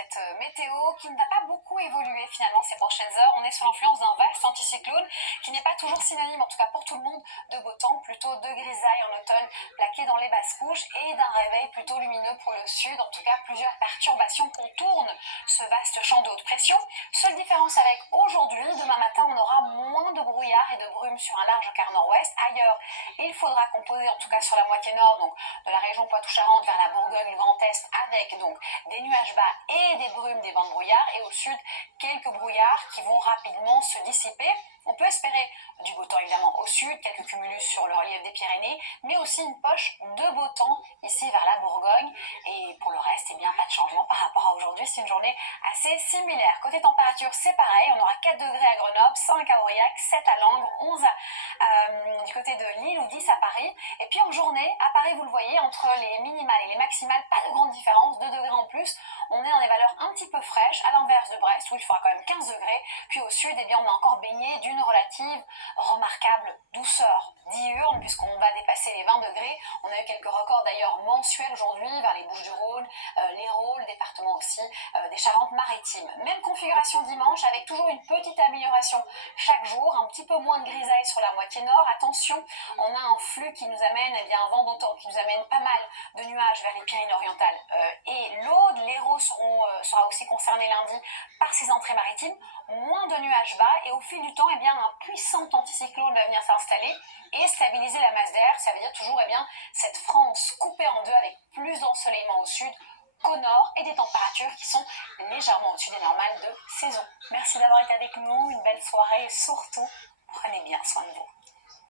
cette météo qui ne va pas beaucoup évoluer finalement ces prochaines heures. On est sous l'influence d'un vaste anticyclone qui n'est pas toujours synonyme, en tout cas pour tout le monde, de beau temps, plutôt de grisaille en automne plaqué dans les basses couches et d'un réveil plutôt lumineux pour le sud. En tout cas, plusieurs perturbations contournent ce vaste champ de haute pression. Seule différence avec aujourd'hui, demain matin on aura moins de brouillard et de brume sur un large quart nord-ouest. Ailleurs, il faudra composer en tout cas sur la moitié nord, donc de la région Poitou-Charentes vers la Bourgogne, le Grand Est, avec donc des nuages bas et des brumes, des bancs de brouillard, et au sud, quelques brouillards qui vont rapidement se dissiper. On peut espérer du beau temps évidemment au sud, quelques cumulus sur le relief des Pyrénées, mais aussi une poche de beau temps ici vers la Bourgogne. Et pour le reste, eh bien, pas de changement par rapport à aujourd'hui, c'est une journée assez similaire. Côté température, c'est pareil, on aura 4 degrés à Grenoble, 5 à Aurillac, 7 à Langres, 11 du côté de Lille ou 10 à Paris. Et puis en journée, à Paris, vous le voyez, entre les minimales et les maximales, pas de grande différence, 2 degrés en plus. On est dans des valeurs un petit peu fraîches, à l'inverse de Brest, où il fera quand même 15 degrés. Puis au sud, eh bien, on a encore baigné d'une relative remarquable douceur diurne, puisqu'on va dépasser les 20 degrés. On a eu quelques records d'ailleurs mensuels aujourd'hui, vers les Bouches-du-Rhône, l'Hérault, le département aussi des Charentes-Maritimes. Même configuration dimanche, avec toujours une petite amélioration chaque jour, un petit peu moins de grisaille sur la moitié nord. Attention, on a un flux qui nous amène, eh bien, un vent d'automne qui nous amène pas mal de nuages vers les Pyrénées-Orientales et l'Aude. L'Hérault sera aussi concerné lundi par ces entrées maritimes, moins de nuages bas, et au fil du temps, eh bien, un puissant anticyclone va venir s'installer et stabiliser la masse d'air. Ça veut dire toujours, eh bien, cette France coupée en deux avec plus d'ensoleillement au sud qu'au nord et des températures qui sont légèrement au-dessus des normales de saison. Merci d'avoir été avec nous, une belle soirée et surtout, prenez bien soin de vous.